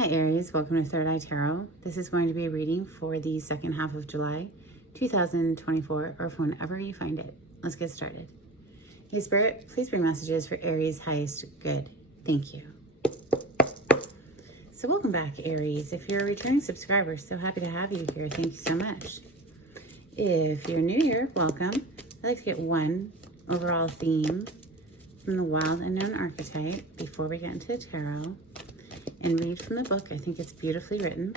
Hi Aries, welcome to Third Eye Tarot. This is going to be a reading for the second half of July 2024, or for whenever you find it. Let's get started. Hey Spirit, please bring messages for Aries' highest good. Thank you. So welcome back, Aries. If you're a returning subscriber, so happy to have you here. Thank you so much. If you're new here, welcome. I'd like to get one overall theme from the Wild Unknown Archetype before we get into the tarot and read from the book. I think it's beautifully written.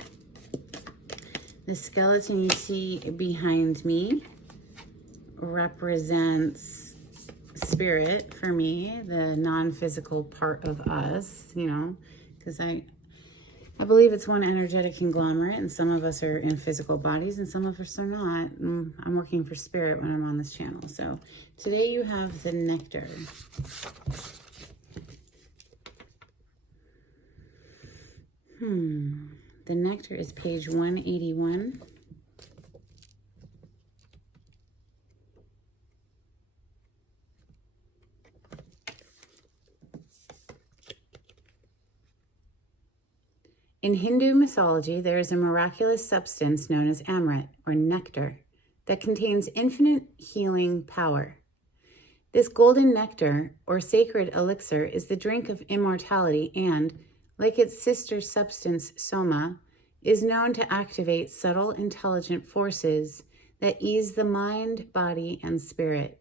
The skeleton you see behind me represents spirit for me, the non-physical part of us, you know, because I believe it's one energetic conglomerate, and some of us are in physical bodies and some of us are not. I'm working for spirit when I'm on this channel. So today you have the nectar. The nectar is page 181. In Hindu mythology, there is a miraculous substance known as amrit, or nectar, that contains infinite healing power. This golden nectar, or sacred elixir, is the drink of immortality and, like its sister substance, soma, is known to activate subtle intelligent forces that ease the mind, body, and spirit.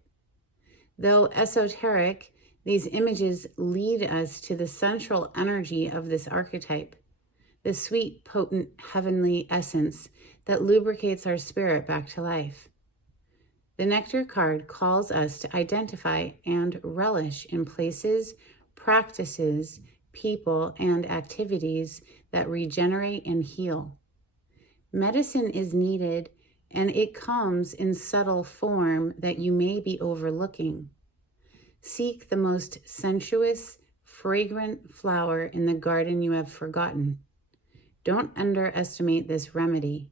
Though esoteric, these images lead us to the central energy of this archetype, the sweet, potent, heavenly essence that lubricates our spirit back to life. The Nectar card calls us to identify and relish in places, practices, people, and activities that regenerate and heal. Medicine is needed, and it comes in subtle form that you may be overlooking. Seek the most sensuous, fragrant flower in the garden you have forgotten. Don't underestimate this remedy.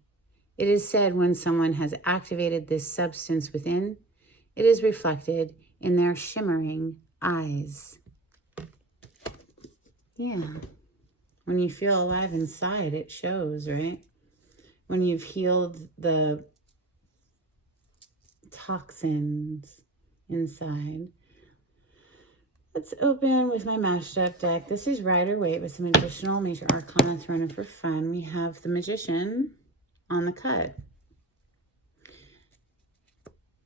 It is said when someone has activated this substance within, it is reflected in their shimmering eyes. Yeah. When you feel alive inside, it shows, right? When you've healed the toxins inside. Let's open with my mashed up deck. This is Rider-Waite with some additional major arcana thrown in for fun. We have the Magician on the cut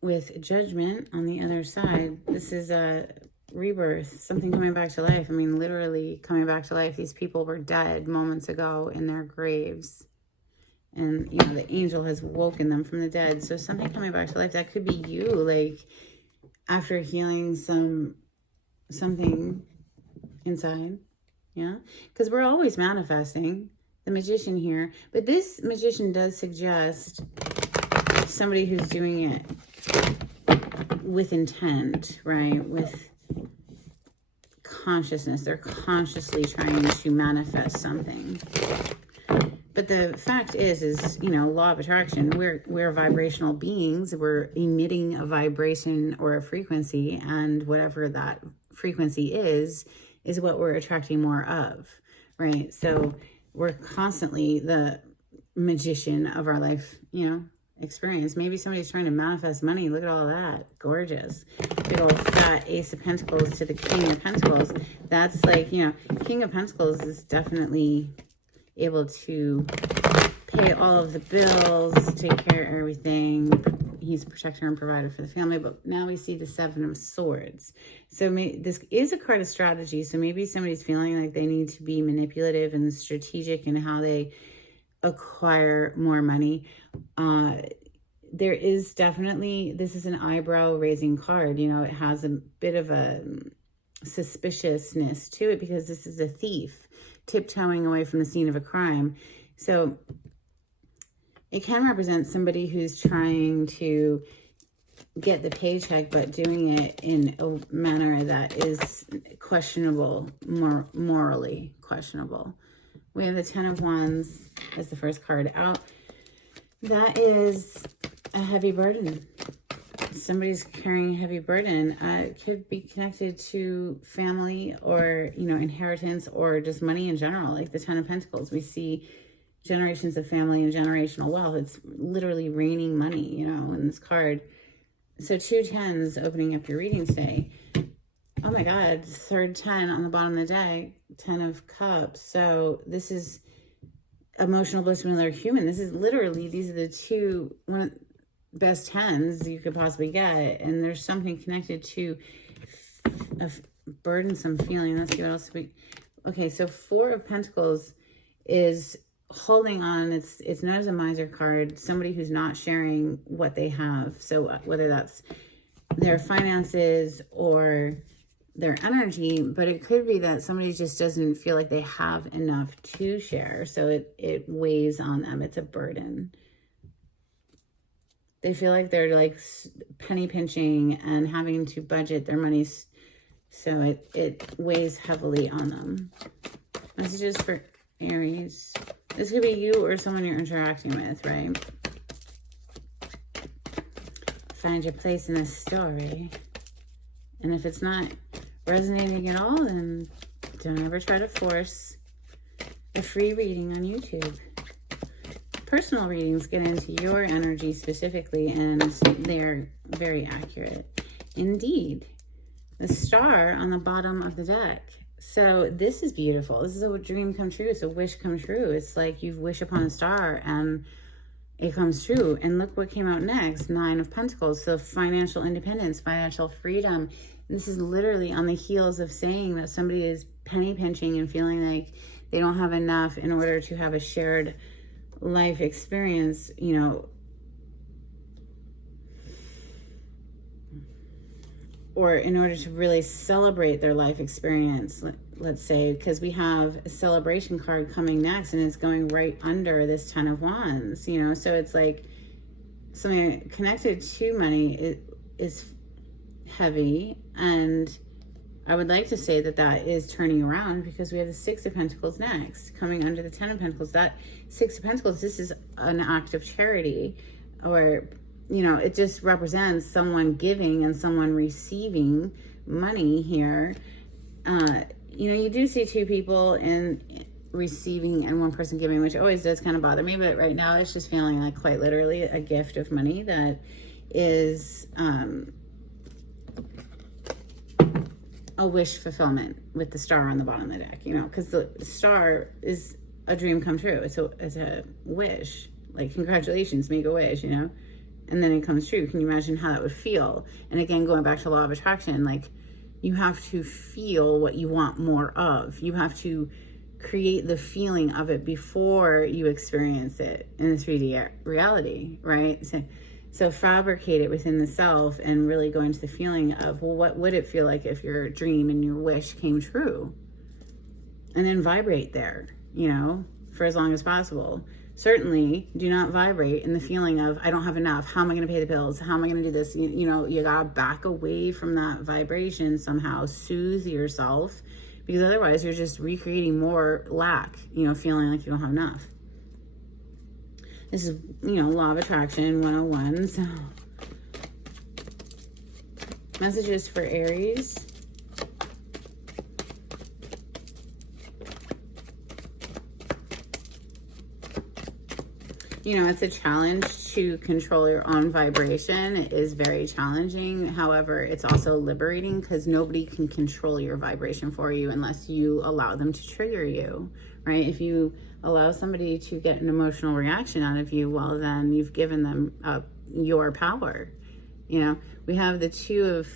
with Judgment on the other side. This is a rebirth, something coming back to life. I mean, literally coming back to life. These people were dead moments ago in their graves, and you know, the angel has woken them from the dead. So something coming back to life, that could be you, like after healing something inside. Yeah, because we're always manifesting. The Magician here, but this Magician does suggest somebody who's doing it with intent, right? With consciousness. They're consciously trying to manifest something. But the fact is, you know, law of attraction, we're vibrational beings. We're emitting a vibration or a frequency, and whatever that frequency is what we're attracting more of, right? So we're constantly the magician of our life, you know, experience. Maybe somebody's trying to manifest money. Look at all that. Gorgeous. Big old fat Ace of Pentacles to the King of Pentacles. That's like, you know, King of Pentacles is definitely able to pay all of the bills, take care of everything. He's a protector and provider for the family. But now we see the Seven of Swords. So this is a card of strategy. So maybe somebody's feeling like they need to be manipulative and strategic in how they acquire more money. There is definitely, this is an eyebrow raising card. You know, it has a bit of a suspiciousness to it because this is a thief tiptoeing away from the scene of a crime. So it can represent somebody who's trying to get the paycheck, but doing it in a manner that is questionable, morally questionable. We have the Ten of Wands as the first card out. That is a heavy burden. somebody's carrying a heavy burden. It could be connected to family or, inheritance or just money in general, like the Ten of Pentacles. We see generations of family and generational wealth. It's literally raining money, in this card. So 2 tens opening up your reading today. Oh my God, third 10 on the bottom of the deck, 10 of Cups. So this is emotional bliss when they're human. This is literally, these are the two best 10s you could possibly get. And there's something connected to a burdensome feeling. Let's see what else okay, so 4 of Pentacles is holding on. It's known as a miser card, somebody who's not sharing what they have. So whether that's their finances or their energy, but it could be that somebody just doesn't feel like they have enough to share. So it weighs on them. It's a burden. They feel like they're like penny pinching and having to budget their money. So it weighs heavily on them. Messages for Aries. This could be you or someone you're interacting with, right? Find your place in this story. And if it's not resonating at all, then don't ever try to force a free reading on YouTube. Personal readings get into your energy specifically, and they're very accurate. Indeed. The star on the bottom of the deck. So this is beautiful. This is a dream come true. It's a wish come true. It's like you wish upon a star and it comes true. And look what came out next. 9 of Pentacles. So financial independence, financial freedom. This is literally on the heels of saying that somebody is penny pinching and feeling like they don't have enough in order to have a shared life experience, or in order to really celebrate their life experience, let's say, because we have a celebration card coming next and it's going right under this 10 of Wands, so it's like something connected to money is heavy. And I would like to say that is turning around, because we have the 6 of Pentacles next coming under the 10 of Pentacles. That 6 of Pentacles, this is an act of charity, or it just represents someone giving and someone receiving money here. You do see 2 people in receiving and 1 person giving, which always does kind of bother me. But right now it's just feeling like quite literally a gift of money that is a wish fulfillment with the star on the bottom of the deck, because the star is a dream come true. It's a wish, like congratulations, make a wish, and then it comes true. Can you imagine how that would feel? And again, going back to law of attraction, like you have to feel what you want more of. You have to create the feeling of it before you experience it in the 3D reality, right? So fabricate it within the self and really go into the feeling of, well, what would it feel like if your dream and your wish came true? And then vibrate there, for as long as possible. Certainly do not vibrate in the feeling of, I don't have enough. How am I going to pay the bills? How am I going to do this? You got to back away from that vibration somehow. Soothe yourself, because otherwise you're just recreating more lack, feeling like you don't have enough. This is, law of attraction 101. So messages for Aries. It's a challenge to control your own vibration. It is very challenging. However, it's also liberating, because nobody can control your vibration for you unless you allow them to trigger you, right? If you allow somebody to get an emotional reaction out of you, well, then you've given them up your power. We have the 2 of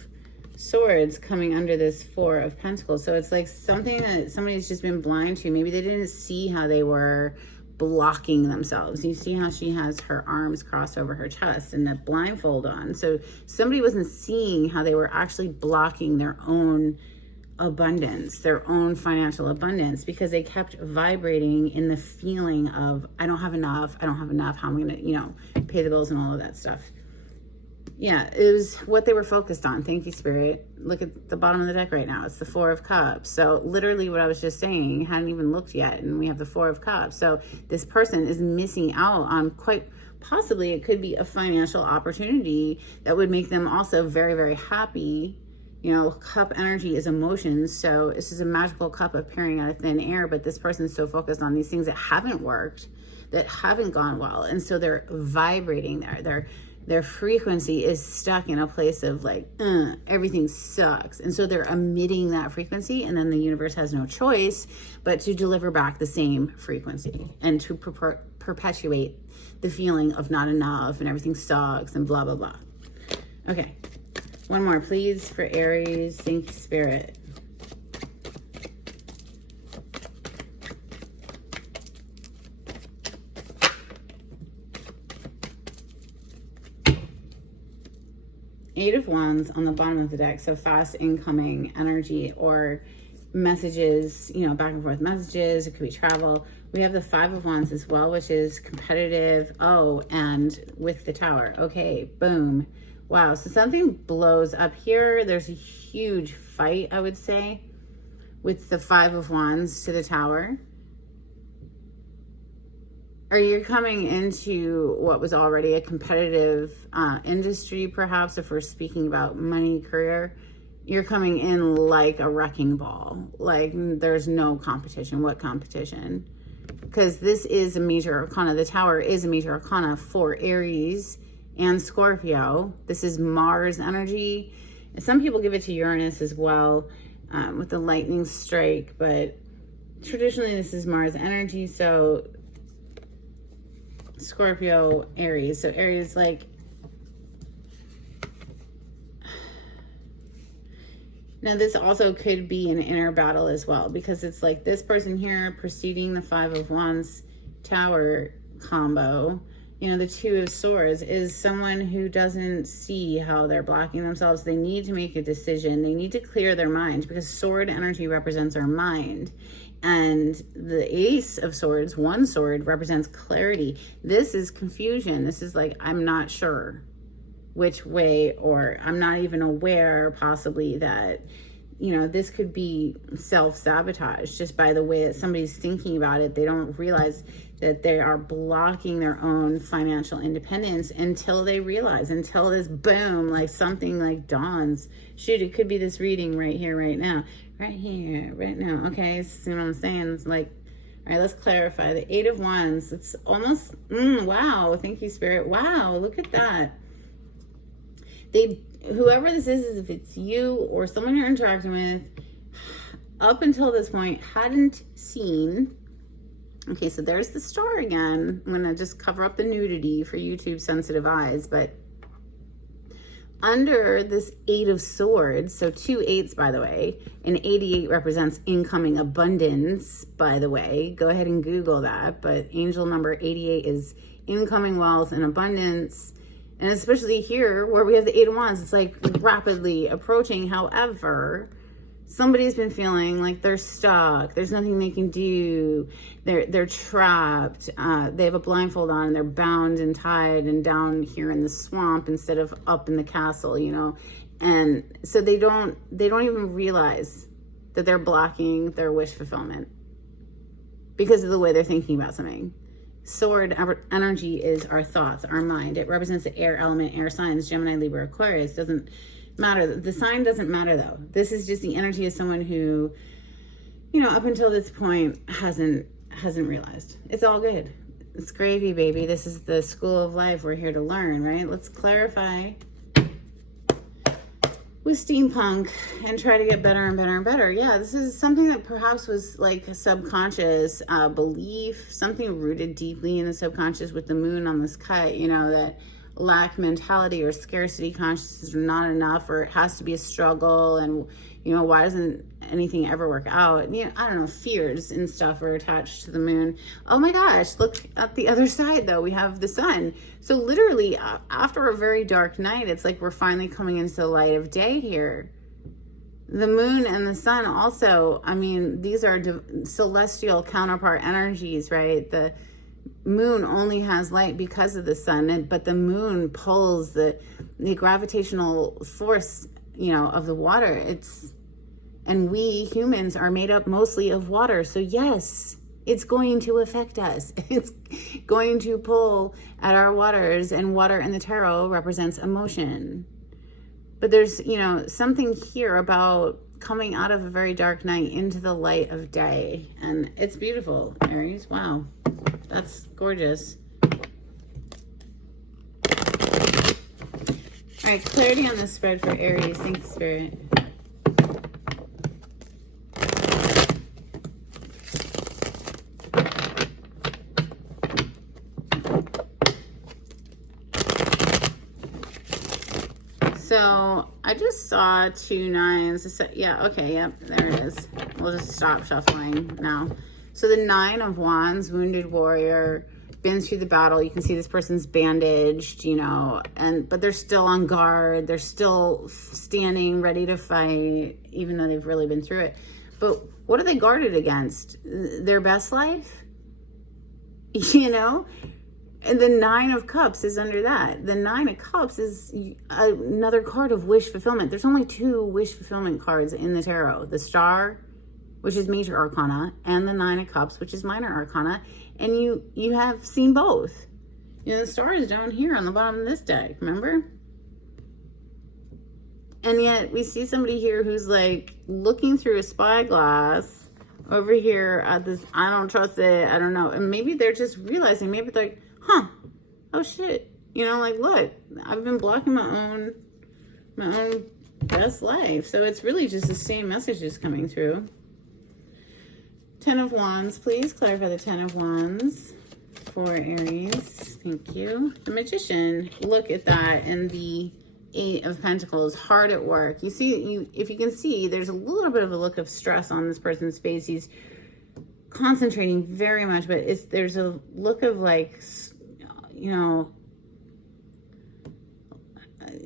Swords coming under this 4 of Pentacles. So it's like something that somebody's just been blind to. Maybe they didn't see how they were blocking themselves. You see how she has her arms crossed over her chest and a blindfold on. So somebody wasn't seeing how they were actually blocking their own abundance, their own financial abundance, because they kept vibrating in the feeling of, I don't have enough. How am I going to, pay the bills and all of that stuff. Yeah, it was what they were focused on. Thank you, Spirit. Look at the bottom of the deck right now. It's the Four of Cups. So literally what I was just saying, hadn't even looked yet, and we have the Four of Cups. So this person is missing out on, quite possibly, it could be a financial opportunity that would make them also very, very happy. You know, cup energy is emotions. So this is a magical cup appearing out of thin air, but this person's so focused on these things that haven't worked, that haven't gone well. And so they're vibrating there. Their frequency is stuck in a place of like, everything sucks. And so they're emitting that frequency, and then the universe has no choice but to deliver back the same frequency and to perpetuate the feeling of not enough and everything sucks and blah, blah, blah. Okay. One more, please, for Aries. Thank you, Spirit. Eight of Wands on the bottom of the deck. So fast incoming energy or messages, you know, back and forth messages. It could be travel. We have the Five of Wands as well, which is competitive. Oh, and with the Tower. Okay, boom. Wow, so something blows up here. There's a huge fight, I would say, with the Five of Wands to the Tower. Or you're coming into what was already a competitive industry, perhaps, if we're speaking about money, career. You're coming in like a wrecking ball. Like there's no competition. What competition? Because this is a major arcana. The Tower is a major arcana for Aries and Scorpio. This is Mars energy. Some people give it to Uranus as well with the lightning strike, but traditionally this is Mars energy. So Scorpio, Aries. So Aries, like, now this also could be an inner battle as well, because it's like this person here preceding the Five of Wands Tower combo, you know, the Two of Swords is someone who doesn't see how they're blocking themselves. They need to make a decision. They need to clear their mind, because sword energy represents our mind. And the Ace of Swords, one sword, represents clarity. This is confusion. This is like, I'm not sure which way, or I'm not even aware possibly that, you know, this could be self-sabotage just by the way that somebody's thinking about it. They don't realize that they are blocking their own financial independence until they realize, until this boom, like something like dawns. Shoot, it could be this reading right here, right now. Right here, right now. Okay, see what I'm saying? It's like, all right, let's clarify. The Eight of Wands, it's almost, wow, thank you, Spirit. Wow, look at that. Whoever this is, if it's you or someone you're interacting with, up until this point, hadn't seen. Okay, so there's the star again. I'm going to just cover up the nudity for YouTube sensitive eyes, but under this Eight of Swords, so 2 8s, by the way, and 88 represents incoming abundance, by the way. Go ahead and Google that. But angel number 88 is incoming wealth and abundance. And especially here where we have the Eight of Wands, it's like rapidly approaching. However, somebody's been feeling like they're stuck. There's nothing they can do. They're trapped. They have a blindfold on. They're bound and tied and down here in the swamp instead of up in the castle, you know. And so they don't even realize that they're blocking their wish fulfillment because of the way they're thinking about something. Sword energy is our thoughts, our mind. It represents the air element, air signs, Gemini, Libra, Aquarius. Doesn't matter. The sign doesn't matter though. This is just the energy of someone who, you know, up until this point hasn't realized. It's all good. It's gravy, baby. This is the school of life. We're here to learn, right? Let's clarify with steampunk and try to get better and better and better. Yeah, this is something that perhaps was like a subconscious belief, something rooted deeply in the subconscious with the moon on this cut, you know, that lack mentality or scarcity consciousness or not enough, or it has to be a struggle, and you know, why doesn't anything ever work out? You know, I don't know, fears and stuff are attached to the moon. Oh my gosh, look at the other side though. We have the sun. So literally after a very dark night, it's like we're finally coming into the light of day here. The moon and the sun also, I mean, these are celestial counterpart energies, right? moon only has light because of the sun, but the moon pulls the gravitational force, of the water. And we humans are made up mostly of water. So yes, it's going to affect us. It's going to pull at our waters, and water in the tarot represents emotion. But there's, something here about coming out of a very dark night into the light of day. And it's beautiful, Aries. Wow. That's gorgeous. All right, clarity on the spread for Aries. Thank you, Spirit. So I just saw 2 9s. Yeah, okay, yep, there it is. We'll just stop shuffling now. So the 9 of Wands, wounded warrior, been through the battle. You can see this person's bandaged, but they're still on guard. They're still standing, ready to fight, even though they've really been through it. But what are they guarded against? Their best life? And the 9 of Cups is under that. The 9 of Cups is another card of wish fulfillment. There's only 2 wish fulfillment cards in the tarot. The Star, which is major arcana, and the 9 of Cups, which is minor arcana. And you have seen both. The Star is down here on the bottom of this deck, remember? And yet we see somebody here who's like looking through a spyglass over here at this, I don't trust it, I don't know. And maybe they're just realizing, maybe they're like, oh shit, look, I've been blocking my own best life. So it's really just the same messages coming through. 10 of Wands, please clarify the 10 of Wands for Aries. Thank you. The Magician, look at that, and the 8 of Pentacles, hard at work. You see, if you can see, there's a little bit of a look of stress on this person's face. He's concentrating very much, but there's a look of like,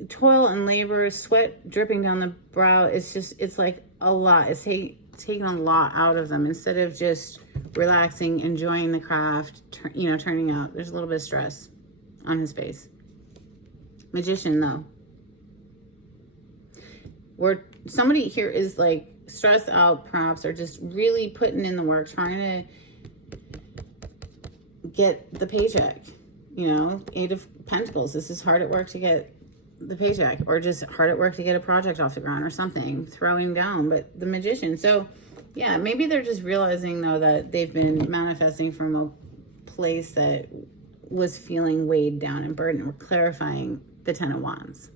toil and labor, sweat dripping down the brow. It's like a lot. It's taking a lot out of them instead of just relaxing, enjoying the craft, turning out. There's a little bit of stress on his face. Magician, though, where somebody here is like stressed out, perhaps, or just really putting in the work, trying to get the paycheck. 8 of Pentacles. This is hard at work to get the paycheck, or just hard at work to get a project off the ground or something, throwing down. But the Magician, so yeah, maybe they're just realizing though that they've been manifesting from a place that was feeling weighed down and burdened. We're clarifying the 10 of Wands.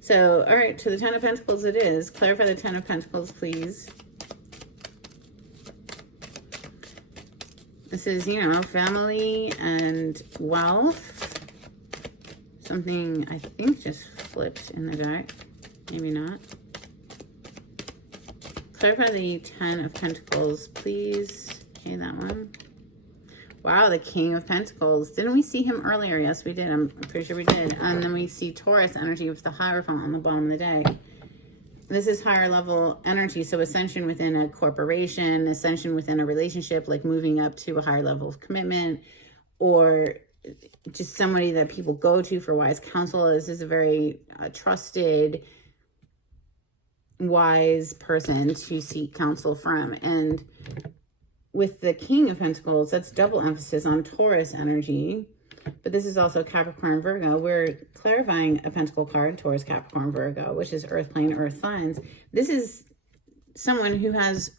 So, all right, to the 10 of Pentacles it is. Clarify the 10 of Pentacles, please. This is, family and wealth. Something I think just flipped in the deck. Maybe not. Clarify the 10 of Pentacles, please. Okay, that one. Wow, the King of Pentacles. Didn't we see him earlier? Yes, we did. I'm pretty sure we did. And then we see Taurus energy with the Hierophant on the bottom of the deck. This is higher level energy, so ascension within a corporation, ascension within a relationship, like moving up to a higher level of commitment, or just somebody that people go to for wise counsel. This is a very trusted, wise person to seek counsel from. And with the King of Pentacles, that's double emphasis on Taurus energy. But this is also Capricorn, Virgo. We're clarifying a Pentacle card, Taurus, Capricorn, Virgo, which is earth plane, earth signs. This is someone who has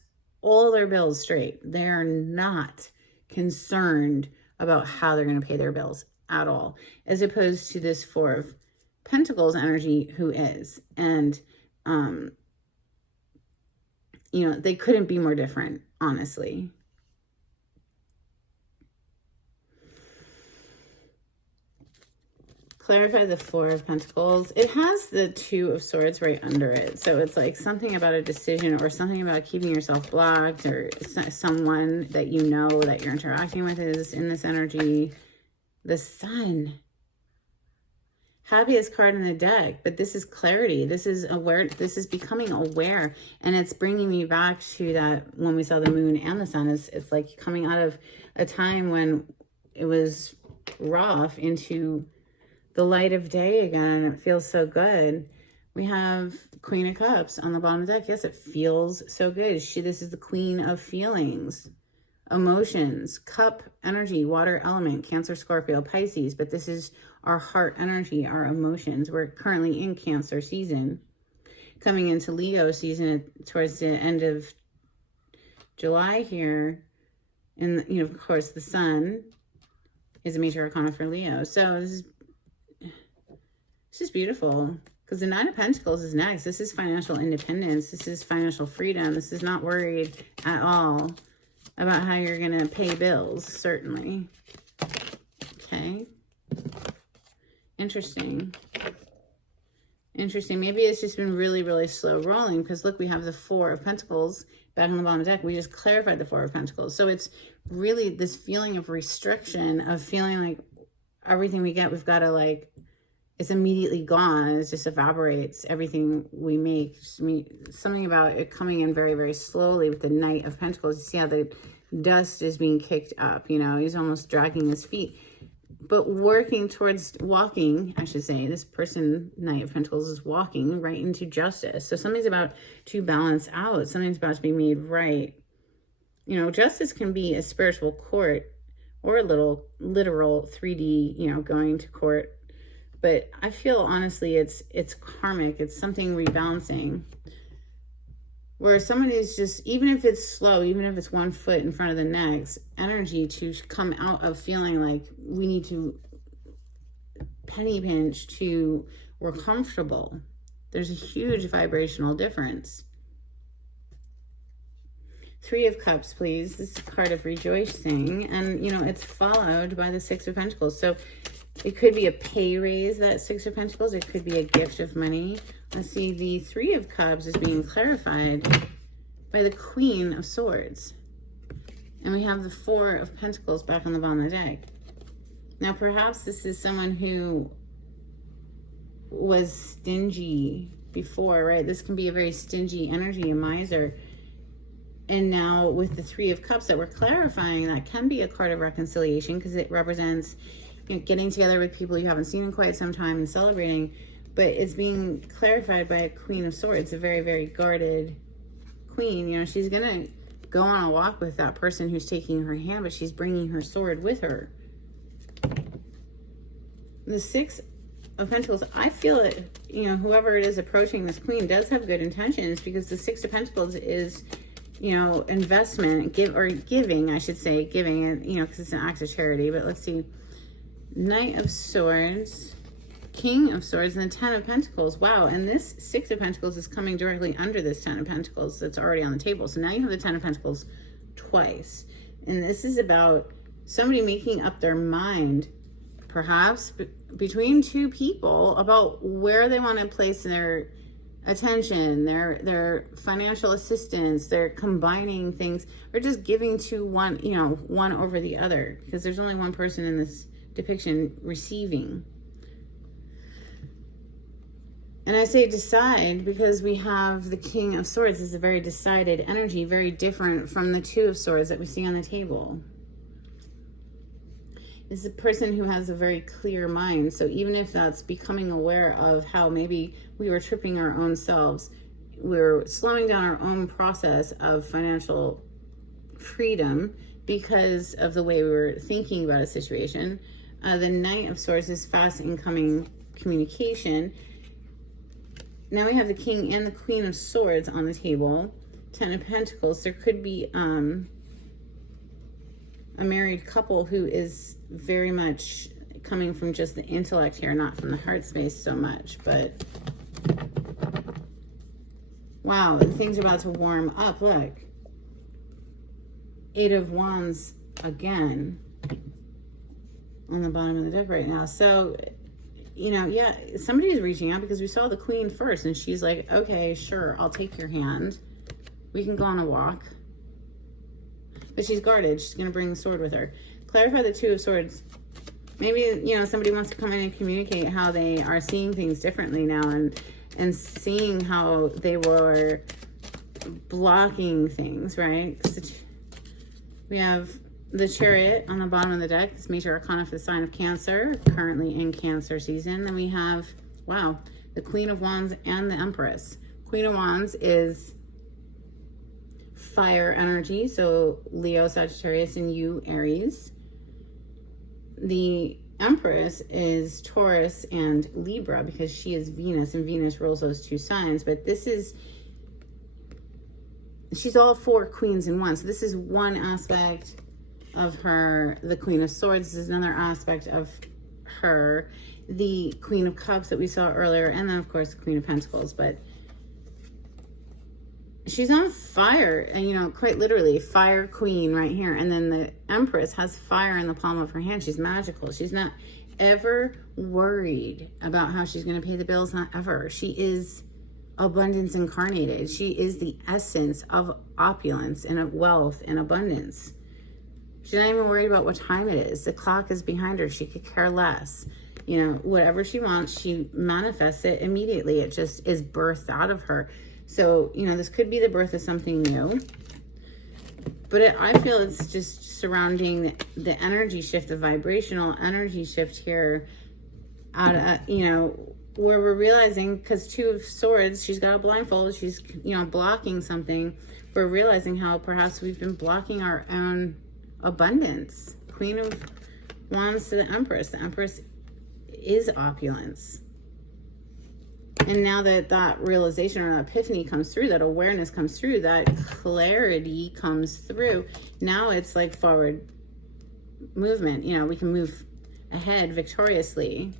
all their bills straight. They are not concerned about how they're going to pay their bills at all, as opposed to this 4 of Pentacles energy, who is. And, they couldn't be more different, honestly. Clarify the 4 of Pentacles. It has the 2 of Swords right under it. So it's like something about a decision, or something about keeping yourself blocked, or someone that that you're interacting with is in this energy. The Sun. happiest card in the deck, but this is clarity. This is aware. This is becoming aware, and it's bringing me back to that when we saw the moon and the sun. It's like coming out of a time when it was rough into the light of day again, and it feels so good. We have Queen of Cups on the bottom of the deck. Yes, it feels so good. This is the queen of feelings, emotions, cup energy, water element, Cancer, Scorpio, Pisces. But this is our heart energy, our emotions. We're currently in Cancer season, coming into Leo season towards the end of July here. And, you know, of course, the sun is a major arcana for Leo. So this is beautiful. Because the Nine of Pentacles is next. This is financial independence. This is financial freedom. This is not worried at all about how you're going to pay bills, certainly. Okay. Interesting. Interesting. Maybe it's just been really, really slow rolling. Because look, we have the Four of Pentacles back on the bottom of the deck. We just clarified the Four of Pentacles. So it's really this feeling of restriction, of feeling like everything we get, we've got to like, it's immediately gone. It just evaporates everything we make. Something about it coming in very, very slowly with the Knight of Pentacles. You see how the dust is being kicked up, you know, he's almost dragging his feet. But walking, I should say, this person, Knight of Pentacles, is walking right into justice. So something's about to balance out. Something's about to be made right. You know, justice can be a spiritual court or a little literal 3D, you know, going to court. But I feel, honestly, it's karmic. It's something rebalancing. Where somebody's just, even if it's slow, even if it's 1 foot in front of the next, energy to come out of feeling like we need to penny pinch to we're comfortable. There's a huge vibrational difference. Three of Cups, please. This is a card of rejoicing. And, you know, it's followed by the Six of Pentacles. So it could be a pay raise, that Six of Pentacles. It could be a gift of money. Let's see, the Three of Cups is being clarified by the Queen of Swords. And we have the Four of Pentacles back on the bottom of the deck. Now, perhaps this is someone who was stingy before, right? This can be a very stingy energy, a miser. And now with the Three of Cups that we're clarifying, that can be a card of reconciliation because it represents, you know, getting together with people you haven't seen in quite some time and celebrating. But it's being clarified by a Queen of Swords, a very, very guarded queen. You know, she's going to go on a walk with that person who's taking her hand, but she's bringing her sword with her. The Six of Pentacles, I feel it, you know, whoever it is approaching this queen does have good intentions, because the Six of Pentacles is, you know, investment, giving, I should say, giving, and, you know, because it's an act of charity. But let's see, Knight of Swords, King of Swords, and the Ten of Pentacles. Wow, and this Six of Pentacles is coming directly under this Ten of Pentacles that's already on the table. So now you have the Ten of Pentacles twice. And this is about somebody making up their mind, perhaps between two people, about where they want to place their attention, their financial assistance. They're combining things, or just giving to one, you know, one over the other, because there's only one person in this depiction receiving. And I say decide because we have the King of Swords. This is a very decided energy, very different from the Two of Swords that we see on the table. This is a person who has a very clear mind. So even if that's becoming aware of how maybe we were tripping our own selves, we're slowing down our own process of financial freedom because of the way we were thinking about a situation. The Knight of Swords is fast incoming communication. Now we have the King and the Queen of Swords on the table. Ten of Pentacles. There could be a married couple who is very much coming from just the intellect here, not from the heart space so much. But wow, things are about to warm up. Look, Eight of Wands again on the bottom of the deck right now. So, you know, yeah, somebody is reaching out, because we saw the Queen first and she's like, okay, sure, I'll take your hand. We can go on a walk. But she's guarded. She's going to bring the sword with her. Clarify the Two of Swords Maybe, you know, somebody wants to come in and communicate how they are seeing things differently now, and seeing how they were blocking things, right? We have the Chariot on the bottom of the deck. This major arcana for the sign of Cancer, currently in Cancer season. Then we have, wow, the Queen of Wands and the Empress. Queen of Wands is fire energy, so Leo, Sagittarius, and you, Aries. The Empress is Taurus and Libra, because she is Venus, and Venus rules those two signs. But this is, she's all four queens in one. So this is one aspect of her, the Queen of Swords. This is another aspect of her, the Queen of Cups that we saw earlier, and then of course the Queen of Pentacles. But she's on fire, and you know, quite literally, fire queen right here. And then the Empress has fire in the palm of her hand. She's magical. She's not ever worried about how she's going to pay the bills. Not ever. She is abundance incarnated. She is the essence of opulence and of wealth and abundance. She's not even worried about what time it is. The clock is behind her. She could care less. You know, whatever she wants, she manifests it immediately. It just is birthed out of her. So, you know, this could be the birth of something new. But I feel it's just surrounding the energy shift, the vibrational energy shift here. Out of, you know, where we're realizing, because Two of Swords, she's got a blindfold, she's, you know, blocking something. We're realizing how perhaps we've been blocking our own abundance. Queen of Wands to the Empress. The Empress is opulence. And now that that realization or that epiphany comes through, that awareness comes through, that clarity comes through, now it's like forward movement. You know, we can move ahead victoriously.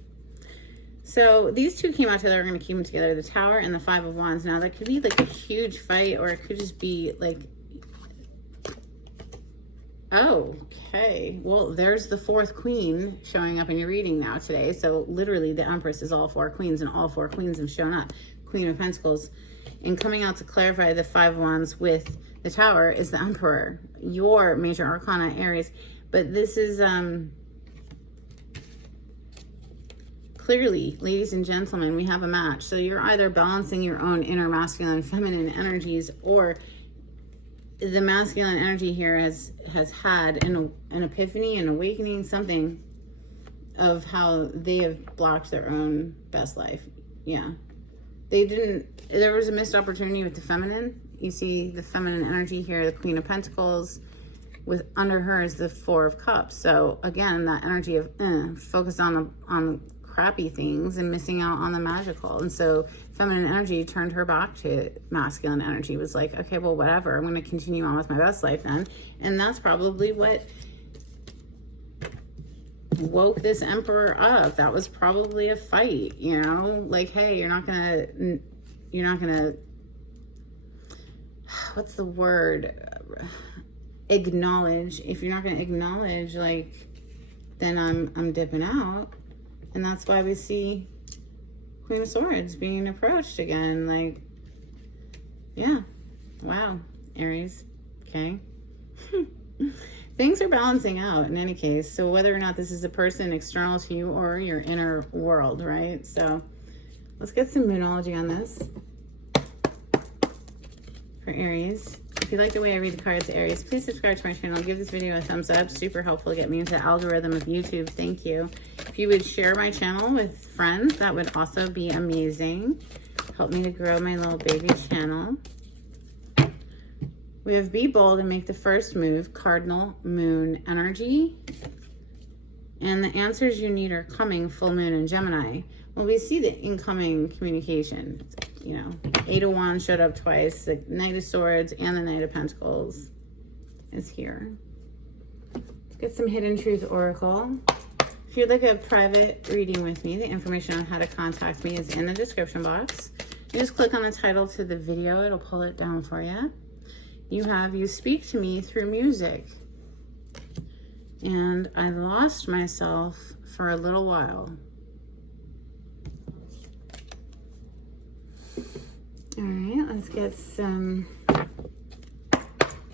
So these two came out together. We're going to keep them together, the Tower and the Five of Wands. Now that could be like a huge fight, or it could just be like, oh, okay, well, there's the fourth queen showing up in your reading now today. So literally the Empress is all four queens, and all four queens have shown up. Queen of Pentacles. And coming out to clarify the Five of Wands with the Tower is the Emperor, your major arcana, Aries. But this is clearly, ladies and gentlemen, we have a match. So you're either balancing your own inner masculine and feminine energies, or the masculine energy here has had an epiphany, an awakening, something of how they have blocked their own best life. Yeah. There was a missed opportunity with the feminine. You see the feminine energy here, the Queen of Pentacles, with under her is the Four of Cups. So again, that energy of focus on crappy things and missing out on the magical. And so feminine energy turned her back to masculine energy. It was like, okay, well, whatever, I'm going to continue on with my best life then. And that's probably what woke this Emperor up. That was probably a fight, you know, like, hey, you're not gonna what's the word, acknowledge. If you're not gonna acknowledge, like, then I'm dipping out. And that's why we see Queen of Swords being approached again. Like, yeah, wow, Aries, okay. Things are balancing out in any case. So whether or not this is a person external to you or your inner world, right? So let's get some moonology on this for Aries. If you like the way I read the cards, Aries, please subscribe to my channel. Give this video a thumbs up. Super helpful to get me into the algorithm of YouTube. Thank you. If you would share my channel with friends, that would also be amazing. Help me to grow my little baby channel. We have Be Bold and Make the First Move, Cardinal Moon energy. And the answers you need are coming, full moon and Gemini. Well, we see the incoming communication. You know, Eight of Wands showed up twice. The Knight of Swords and the Knight of Pentacles is here. Let's get some Hidden Truth Oracle. If you'd like a private reading with me, the information on how to contact me is in the description box. You just click on the title to the video. It'll pull it down for you. You speak to me through music. And I lost myself for a little while. All right, let's get some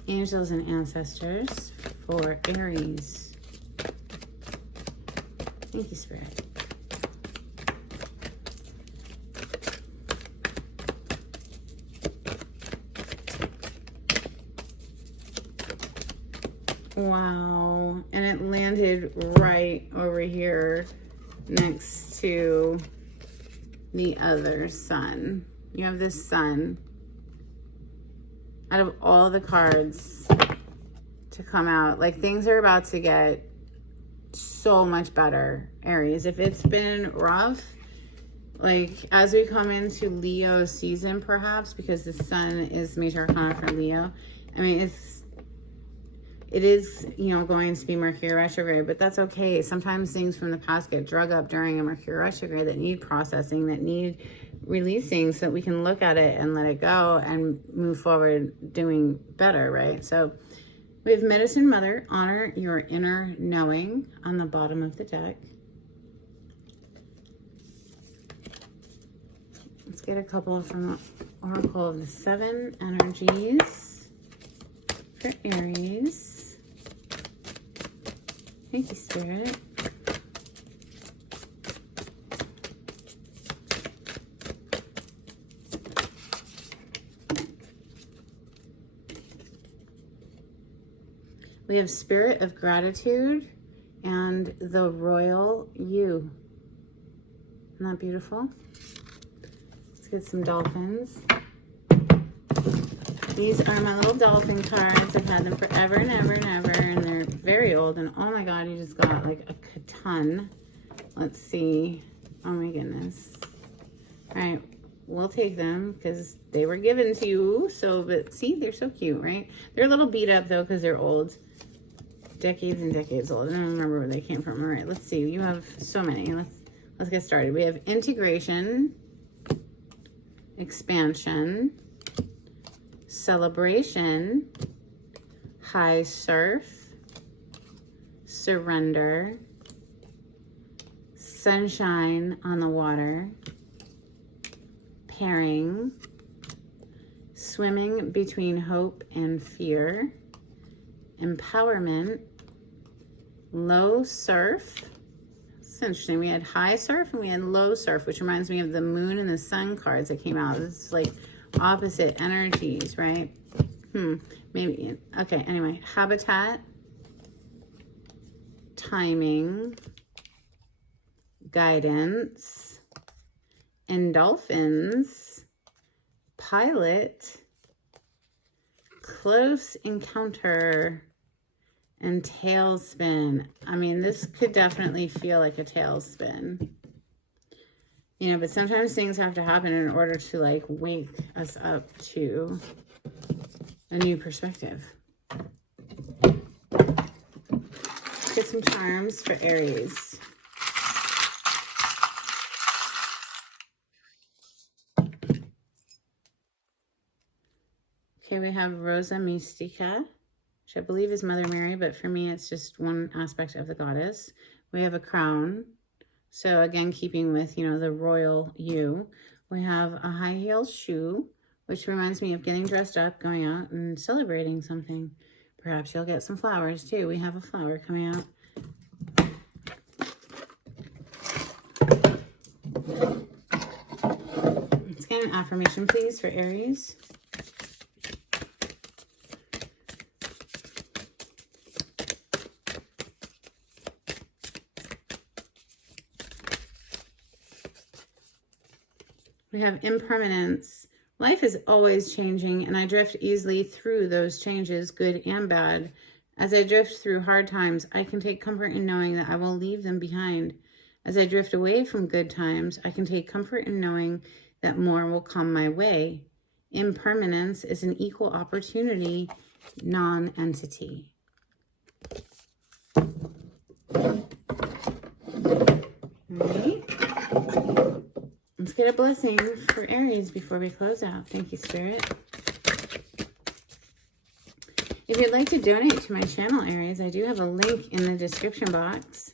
angels and ancestors for Aries. Thank you, Spirit. Wow. And it landed right over here next to the other sun. You have this sun. Out of all the cards to come out, like, things are about to get so much better, Aries. If it's been rough, like, as we come into Leo season, perhaps, because the sun is major arcana for Leo. I mean, it is, you know, going to be Mercury retrograde, but that's okay. Sometimes things from the past get drug up during a Mercury retrograde that need processing, that need releasing, so that we can look at it and let it go and move forward doing better, right? So we have Medicine Mother, honor your inner knowing, on the bottom of the deck. Let's get a couple from Oracle of the Seven energies for Aries. Thank you, Spirit. We have Spirit of Gratitude and the Royal You. Isn't that beautiful? Let's get some dolphins. These are my little dolphin cards. I've had them forever and ever and ever, and they're very old. And oh my God, you just got like a ton. Let's see. Oh my goodness. All right, we'll take them because they were given to you. So, but see, they're so cute, right? They're a little beat up though because they're old. Decades and decades old. I don't remember where they came from. All right, let's see. You have so many. Let's get started. We have integration, expansion, celebration, high surf, surrender, sunshine on the water, pairing, swimming between hope and fear, empowerment, low surf. It's interesting. We had high surf and we had low surf, which reminds me of the moon and the sun cards that came out. It's like opposite energies, right? Maybe. Okay, anyway. Habitat, timing, guidance, endorphins, pilot, close encounter, and tailspin. I mean, this could definitely feel like a tailspin. You know, but sometimes things have to happen in order to like wake us up to a new perspective. Get some charms for Aries. Okay, we have Rosa Mystica, which I believe is Mother Mary, but for me it's just one aspect of the goddess. We have a crown. So again, keeping with, you know, the royal you. We have a high heel shoe, which reminds me of getting dressed up, going out and celebrating something. Perhaps you'll get some flowers too. We have a flower coming out. Let's get an affirmation, please, for Aries. We have impermanence. Life is always changing, and I drift easily through those changes, good and bad. As I drift through hard times, I can take comfort in knowing that I will leave them behind. As I drift away from good times, I can take comfort in knowing that more will come my way. Impermanence is an equal opportunity non-entity. Right. Let's get a blessing for Aries before we close out. Thank you, Spirit. If you'd like to donate to my channel, Aries, I do have a link in the description box.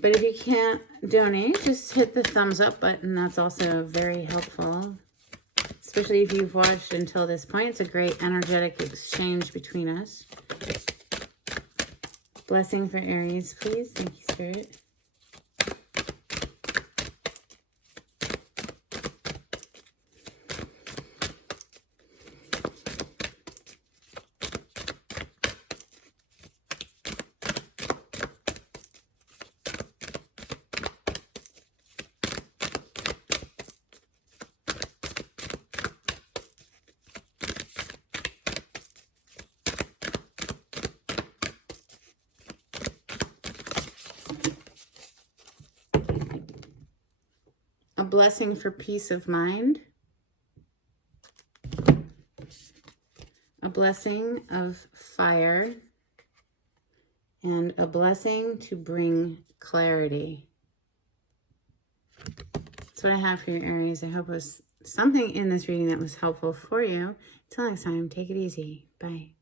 But if you can't donate, just hit the thumbs up button. That's also very helpful. Especially if you've watched until this point. It's a great energetic exchange between us. Blessing for Aries, please. Thank you, Spirit. blessing for peace of mind, a blessing of fire, and a blessing to bring clarity. That's what I have for you, Aries. I hope it was something in this reading that was helpful for you. Until next time, take it easy. Bye.